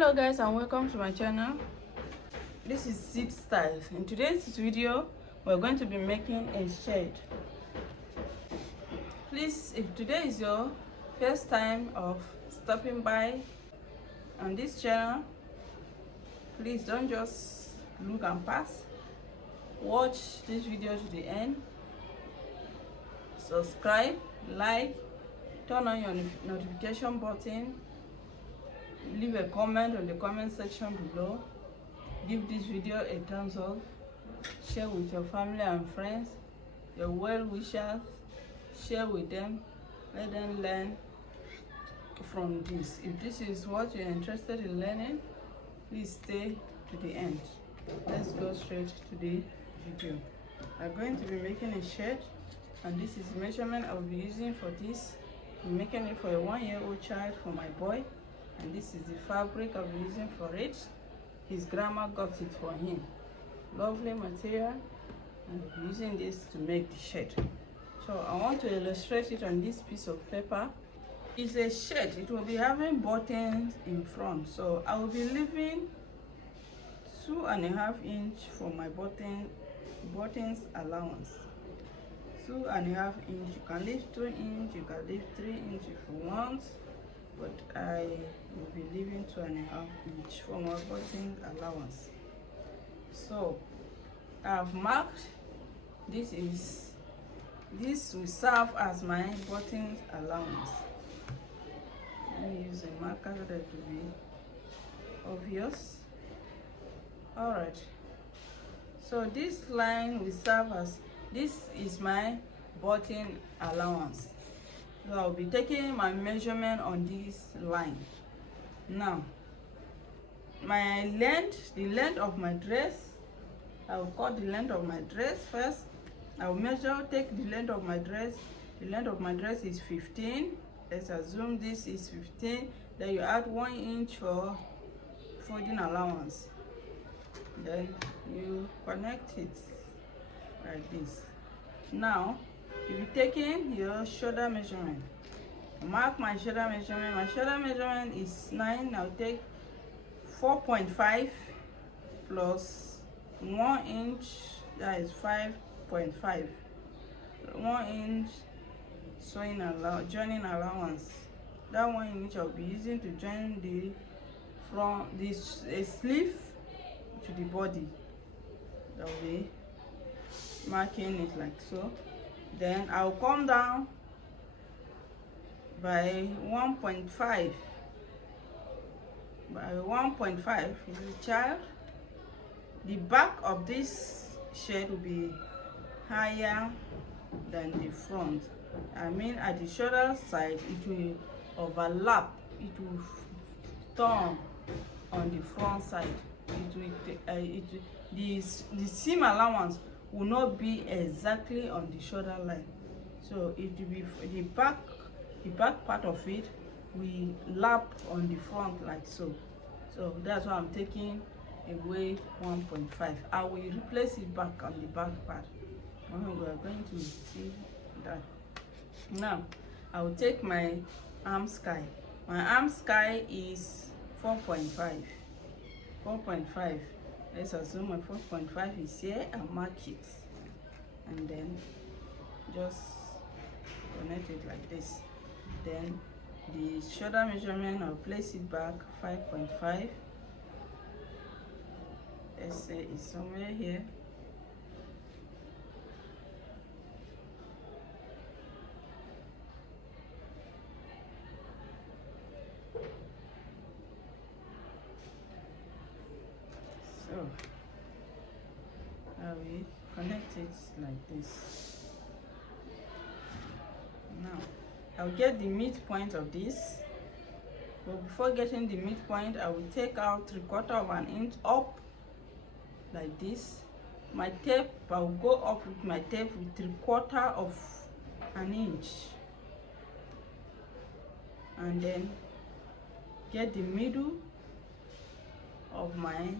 Hello guys, and welcome to my channel. This is zip styles. In today's video we're going to be making a shade. Please, if today is your first time of stopping by on this channel, please don't just look and pass. Watch this video to the end, subscribe, like, turn on your notification button, leave a comment on the comment section below, give this video a thumbs up, share with your family and friends, your well wishers, share with them, let them learn from this. If this is what you're interested in learning, please stay to the end. Let's go straight to the video. I'm going to be making a shade, and this is the measurement I'll be using for this. I'm making it for a 1-year-old child, for my boy, and this is the fabric I'll be using for it. His grandma got it for him. Lovely material, and I'm using this to make the shade. So I want to illustrate it on this piece of paper. It's a shade. It will be having buttons in front, so I will be leaving 2.5 inch for my buttons allowance. 2.5 inch. You can leave 2 inch, you can leave 3 inch if you want, but I will be leaving 2.5 inch for my button allowance. So I've marked this will serve as my button allowance. Let me use a marker so that it will be obvious. Alright, so this line will serve as, this is my button allowance. So I'll be taking my measurement on this line. Now, my length, the length of my dress, I will cut the length of my dress first. I will take the length of my dress. The length of my dress is 15. Let's assume this is 15. Then you add 1 inch for folding allowance. Then you connect it like this. Now you'll be taking your shoulder measurement. Mark my shoulder measurement. My shoulder measurement is 9. I'll take 4.5 plus 1 inch, that is 5.5. 1 inch joining allowance. That 1 inch I'll be using to join the front, this sleeve to the body. That will be marking it like so. Then I'll come down by 1.5. By 1.5 is the child. The back of this shade will be higher than the front. I mean, at the shoulder side, it will overlap. It will turn on the front side. The seam allowance will not be exactly on the shoulder line, so it will be the back part of it will lap on the front like so. So that's why I'm taking away 1.5. I will replace it back on the back part. We are going to see that. Now I will take my arm sky. My arm sky is 4.5. 4.5. Let's assume my 4.5 is here and mark it, and then just connect it like this. Then the shoulder measurement, I'll place it back 5.5. Let's say it's somewhere here. So I will connect it like this. Now I'll get the midpoint of this, but before getting the midpoint, I will take out 3/4 inch up like this. My tape, I will go up with my tape with 3/4 inch, and then get the middle of my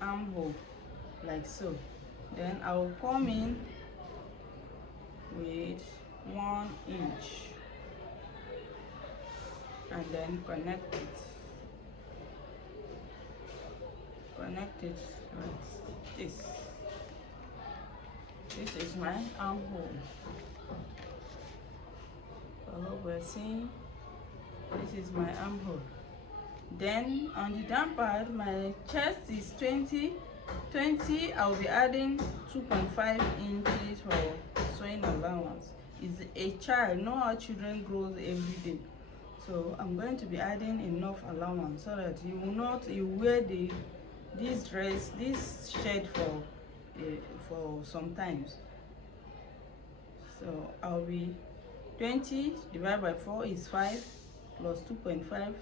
armhole like so. Then I will come in with 1 inch. and then connect it like this. This is my armhole. I hope we're seeing. This is my armhole. Then on the down part, my chest is 20. I'll be adding 2.5 inches for sewing allowance. It's a child, know how children grow every day. So I'm going to be adding enough allowance so that you wear this shirt for sometimes. So I'll be 20 divided by 4 is 5 plus 2.5,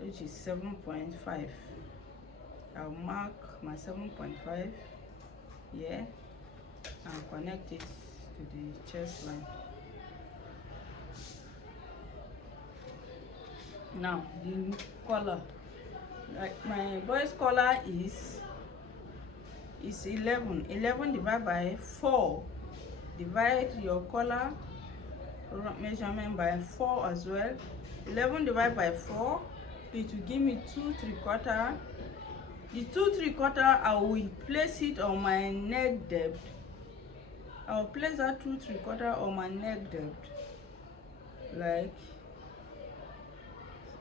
which is 7.5. I'll mark my 7.5 here and connect it to the chest line. Now the collar, like my boy's collar is 11 divided by 4. Divide your collar measurement by 4 as well. 11 divided by 4, it will give me 2 3/4. The 2 3/4, I will place it on my neck depth. I will place that 2 3/4 on my neck depth. Like,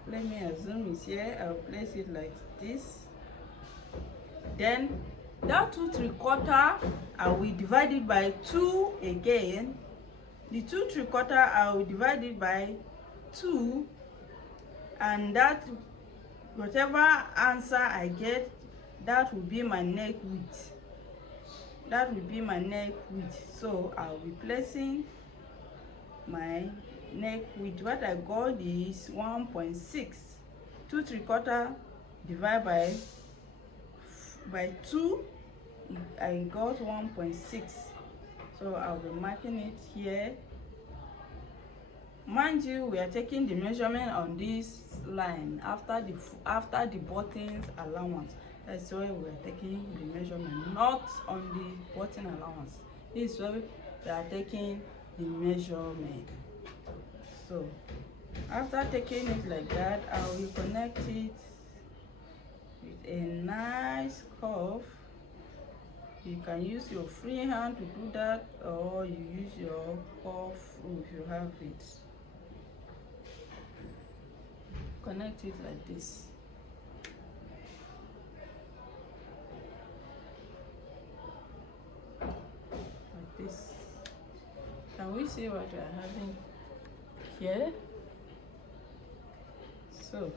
let me assume it's here. I'll place it like this. Then that 2 3/4, I will divide it by 2 again. The 2 3/4, I will divide it by 2, and that whatever answer I get, that will be my neck width. That will be my neck width. So I'll be placing my neck width. What I got is 1.6. 2 3/4 divided by 2, I got 1.6. So I'll be marking it here. Mind you, we are taking the measurement on this line after the buttons allowance. That's why we are taking the measurement, not on the button allowance. This is why we are taking the measurement. So after taking it like that, I will connect it with a nice curve. You can use your free hand to do that, or you use your curve if you have it. Connect it like this. Like this. Can we see what we are having here? So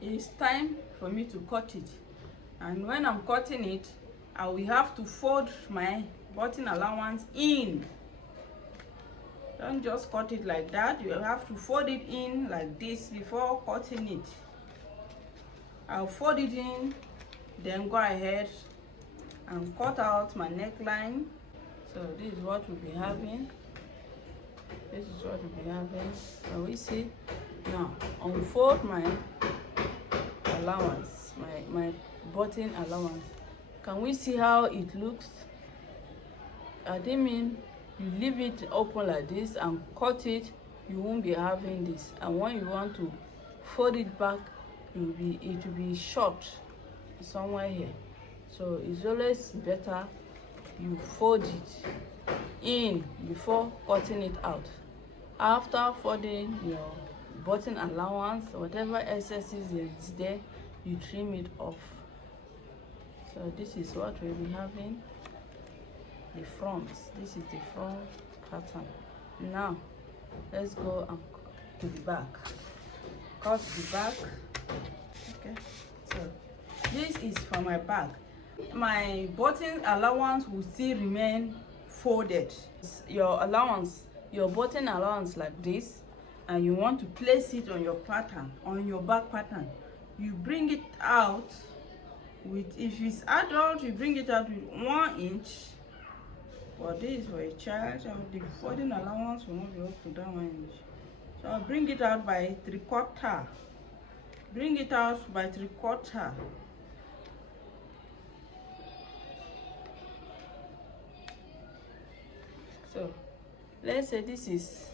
it's time for me to cut it, and when I'm cutting it, I will have to fold my button allowance in. Don't just cut it like that. You have to fold it in like this before cutting it. I'll fold it in, then go ahead and cut out my neckline. So this is what we'll be having. This is what we'll be having. Can we see? Now unfold my allowance, my button allowance. Can we see how it looks? I didn't mean you leave it open like this and cut it, you won't be having this. And when you want to fold it back, it will be short somewhere here. So it's always better you fold it in before cutting it out. After folding your button allowance, whatever excesses is there, you trim it off. So this is what we'll be having. The front. This is the front pattern. Now let's go and to the back. Cut the back. Okay, so this is for my back. My button allowance will still remain folded. Your allowance, your button allowance like this, and you want to place it on your pattern, on your back pattern. You bring it out with, if it's adult, you bring it out with 1 inch. For this, for a child, the folding allowance will not be up to that 1 inch. So I'll bring it out by 3/4. Bring it out by 3/4. So let's say this is,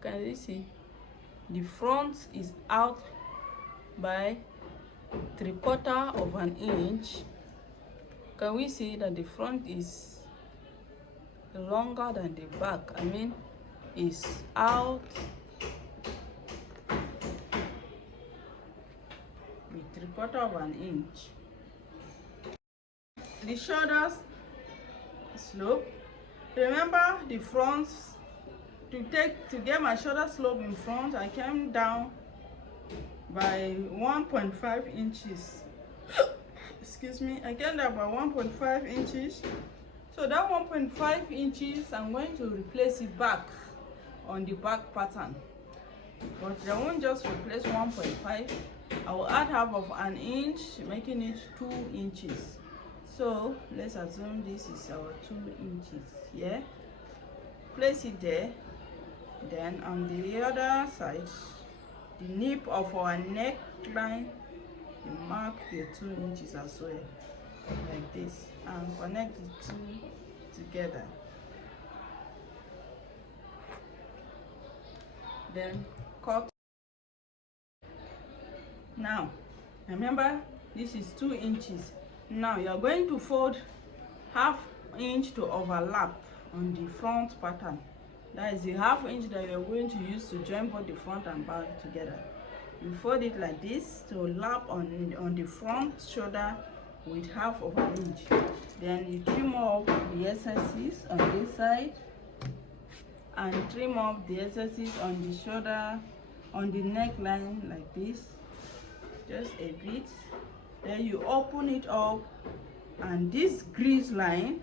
can you see, the front is out by 3/4 of an inch. Can we see that the front is longer than the back? I mean, is out with 3/4 of an inch. The shoulders slope, remember the front, to get my shoulder slope in front, I came down by 1.5 inches. Excuse me, I came down by 1.5 inches. So that 1.5 inches, I'm going to replace it back on the back pattern. But I won't just replace 1.5. I will add half of an inch, making it 2 inches. So let's assume this is our 2 inches here. Place it there. Then on the other side, the nip of our neckline, you mark the 2 inches as well, like this, and connect the two together. Then cut. Now remember, this is 2 inches. Now you are going to fold half inch to overlap on the front pattern. That is the half inch that you are going to use to join both the front and back together. You fold it like this to lap on the front shoulder with half of an inch. Then you trim off the excesses on this side and trim off the excesses on the shoulder, on the neckline like this, just a bit. Then you open it up, and this grease line,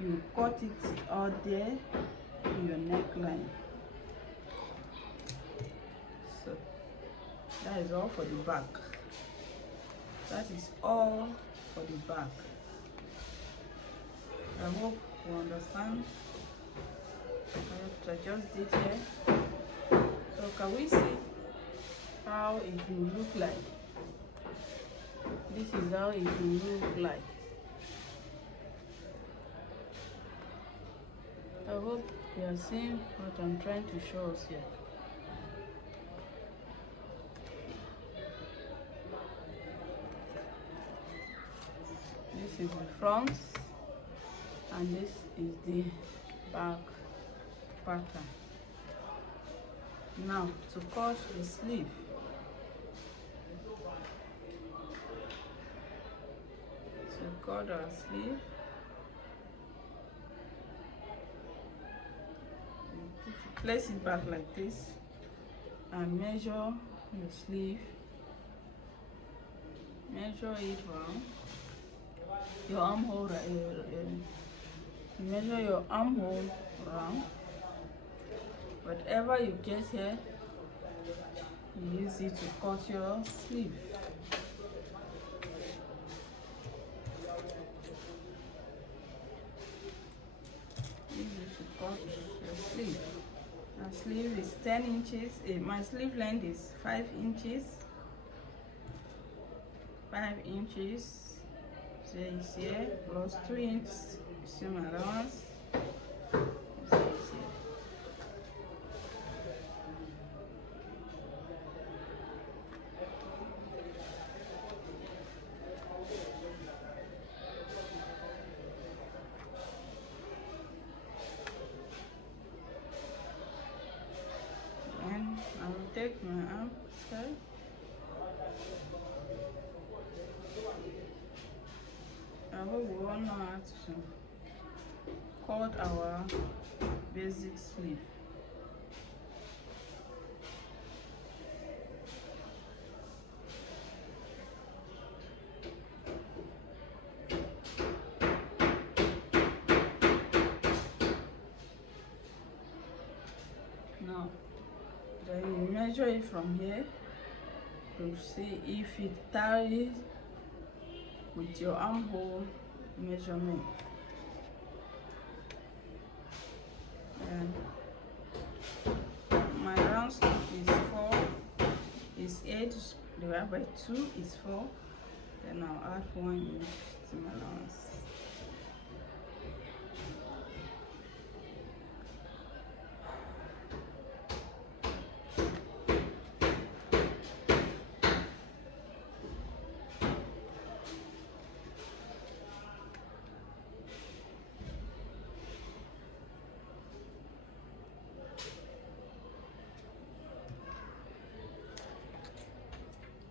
you cut it out there in your neckline. So that is all for the back. That is all for the back. I hope you understand. I just did here. So can we see how it will look like? This is how it will look like. I hope you are seeing what I'm trying to show us here. This is the front and this is the back pattern. Now to cut the sleeve. To cut our sleeve, place it back like this and measure your sleeve. Measure it round. Your armhole, measure your armhole round. Whatever you get here, you use it to cut your sleeve. Use it to cut your sleeve. My sleeve is 10 inches. My sleeve length is 5 inches. 5 inches. So it's here plus 2 inches. Same allowance. So it's here. And I will take my arm side. I hope we all know how to cut our basic sleeve. Now, then you measure it from here to see if it tallies with your armhole measurement. And my round sleeve is 4, is 8 divided by 2 is 4. Then I'll add 1 inch to my allowance.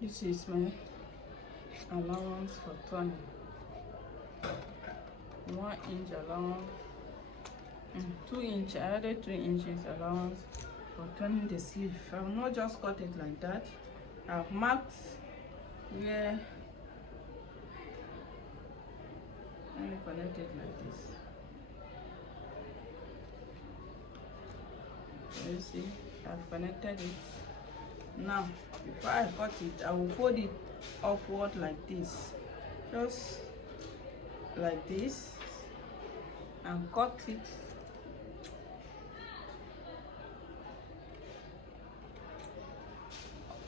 This is my allowance for turning. 1 inch allowance, 2 inch. I added 2 inches allowance for turning the sleeve. I will not just cut it like that. I've marked where. Let me connect it like this. You see, I've connected it. Now, before I cut it, I will fold it upward like this, just like this, and cut it.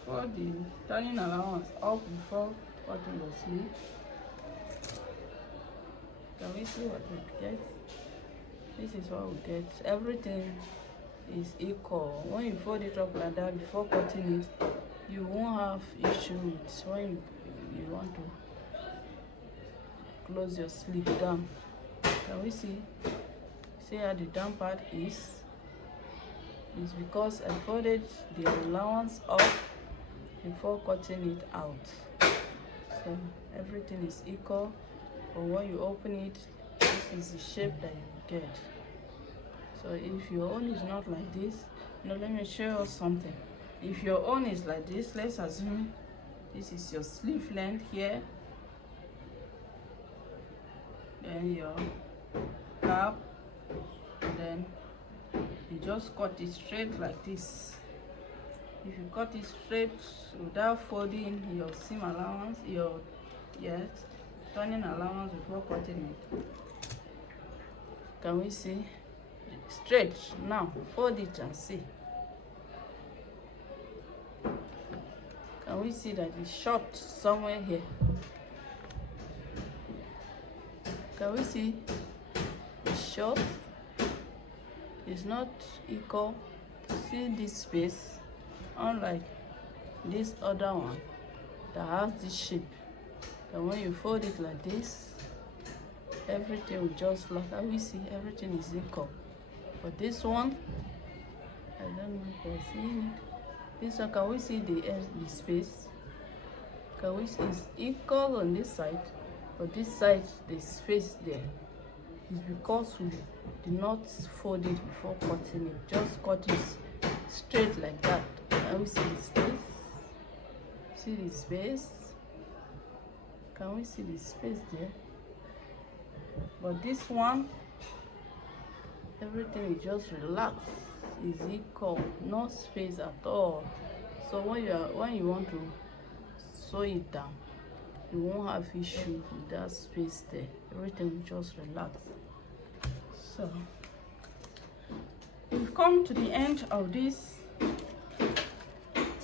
Fold the turning allowance up before cutting the sleeve. Can we see what we get? This is what we get. Everything is equal. When you fold it up like that before cutting it, you won't have issue with when you want to close your sleeve down. Can we see? See how the down part is? It's because I folded the allowance up before cutting it out. So everything is equal, but when you open it, this is the shape that you get. So if your own is not like this, now let me show you something. If your own is like this, let's assume this is your sleeve length here, then your cap, and then you just cut it straight like this. If you cut it straight without folding your seam allowance, your turning allowance before cutting it, can we see? Straight. Now fold it and see. Can we see that it's short somewhere here? Can we see it's short? It's not equal. See this space, unlike this other one that has this shape. And when you fold it like this, everything will just lock. Can we see everything is equal? But this one, I don't know if you're seeing it. This one, can we see the space? Can we see it's equal on this side, but this side, the space there is because we did not fold it before cutting it. Just cut it straight like that. Can we see the space? See the space? Can we see the space there? But this one, everything is just relaxed, is equal, no space at all. So when you want to sew it down, you won't have issue with that space there. Everything will just relax. So we've come to the end of this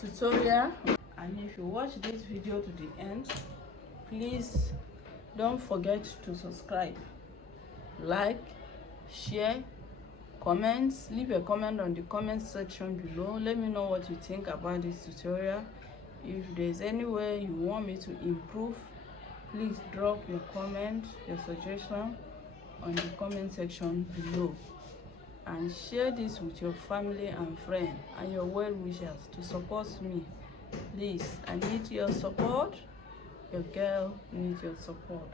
tutorial, and if you watch this video to the end, please don't forget to subscribe, like, share, comments. Leave a comment on the comment section below. Let me know what you think about this tutorial. If there's any way you want me to improve, please drop your comment, your suggestion on the comment section below, and share this with your family and friends and your well wishers to support me. Please, I need your support. Your girl needs your support.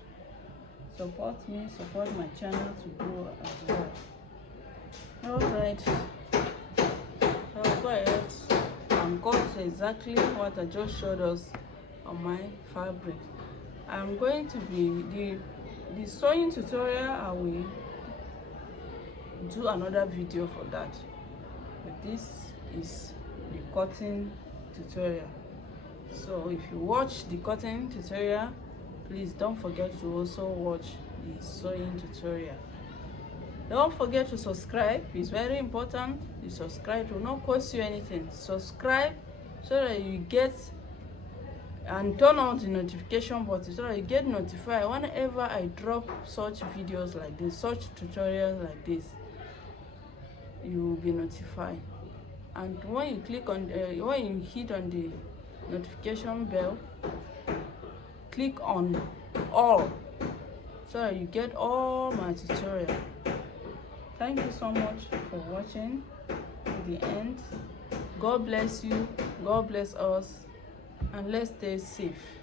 Support me, support my channel to grow as well. Alright, I'll go ahead and cut exactly what I just showed us on my fabric. I'm going to be the sewing tutorial. I will do another video for that, but this is the cutting tutorial. So if you watch the cutting tutorial, please don't forget to also watch the sewing tutorial. Don't forget to subscribe. It's very important. You subscribe will not cost you anything. Subscribe so that you get, and turn on the notification button so that you get notified whenever I drop such videos like this, such tutorials like this. You will be notified. And when you click on when you hit on the notification bell, click on all so that you get all my tutorials. Thank you so much for watching to the end. God bless you. God bless us. and let's stay safe.